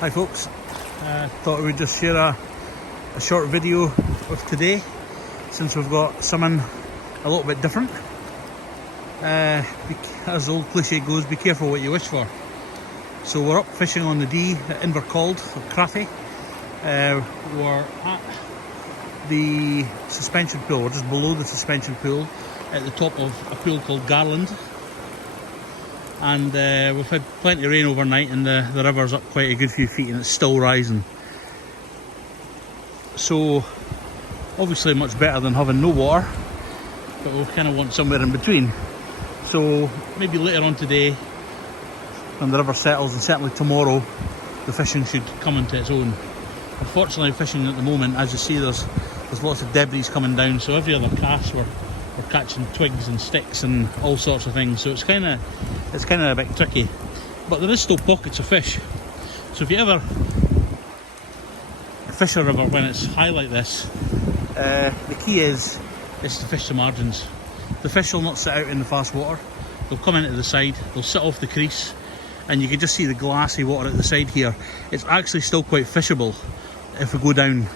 Hi folks, thought I would just share a short video of today, since we've got something a little bit different. As the old cliche goes, be careful what you wish for. So we're up fishing on the Dee at Invercauld, or Crathy. We're at the suspension pool, we're just below the suspension pool at the top of a pool called Garland. And we've had plenty of rain overnight, and the river's up quite a good few feet and it's still rising. So obviously much better than having no water, but we'll kind of want somewhere in between. So maybe later on today, when the river settles, and certainly tomorrow, the fishing should come into its own. Unfortunately, fishing at the moment, as you see, there's lots of debris coming down, so every other cast we're catching twigs and sticks and all sorts of things, so it's kind of a bit tricky, but there is still pockets of fish. So if you ever fish a river when it's high like this, the key is to fish the margins. The fish will not sit out in the fast water, they'll come into the side, they'll sit off the crease, and you can just see the glassy water at the side here. It's actually still quite fishable if we go down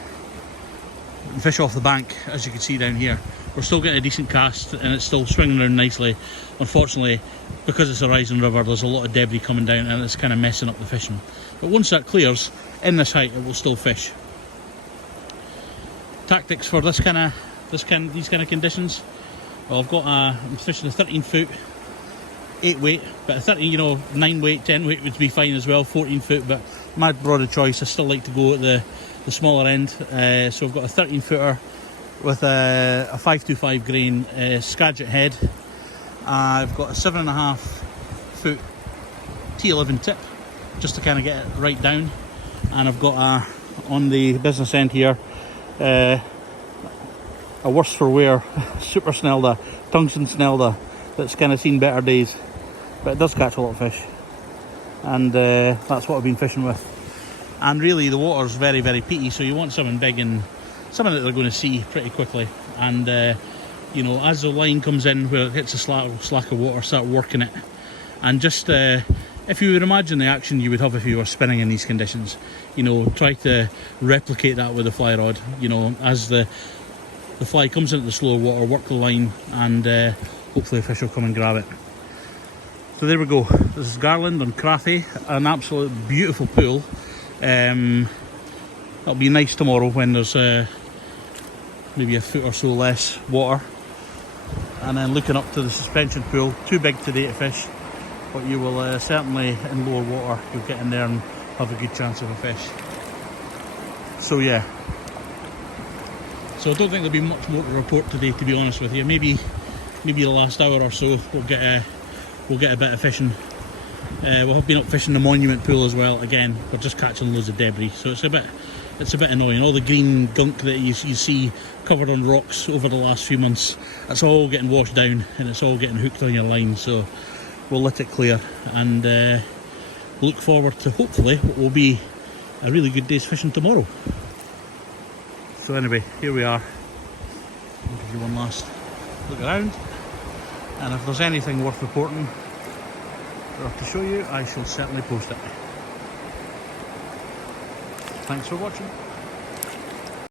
and fish off the bank, as you can see down here. We're still getting a decent cast and it's still swinging around nicely. Unfortunately, because it's a rising river, there's a lot of debris coming down and it's kind of messing up the fishing. But once that clears, in this height, it will still fish. Tactics for these kind of conditions. Well, I'm fishing a 13 foot 8 weight, but a 13, 9 weight, 10 weight would be fine as well, 14 foot, but my broader choice, I still like to go at the smaller end. So I've got a 13 footer with a 525 grain Skagit head. I've got a 7.5 foot T11 tip, just to kind of get it right down. And I've got on the business end here, a worse for wear super snelda, tungsten snelda, that's kind of seen better days, but it does catch a lot of fish, and that's what I've been fishing with. And really the water's very, very peaty, so you want something big and something that they're going to see pretty quickly. And as the line comes in where it hits a slack of water, start working it. And just if you would imagine the action you would have if you were spinning in these conditions, try to replicate that with a fly rod. As the fly comes into the slower water, work the line, and hopefully a fish will come and grab it. So there we go, this is Garland on Crathy, an absolute beautiful pool. It'll be nice tomorrow when there's maybe a foot or so less water. And then looking up to the suspension pool, too big today to fish, but you will certainly, in lower water, you'll get in there and have a good chance of a fish. So yeah, so I don't think there'll be much more to report today, to be honest with you. Maybe the last hour or so we'll get a bit of fishing. We have been up fishing the monument pool as well. Again, we're just catching loads of debris, so it's a bit annoying. All the green gunk that you see covered on rocks over the last few months, that's all getting washed down and it's all getting hooked on your line. So we'll let it clear and look forward to hopefully what will be a really good day's fishing tomorrow. So anyway, here we are. I'll give you one last look around, and if there's anything worth reporting or to show you, I shall certainly post it. Thanks for watching.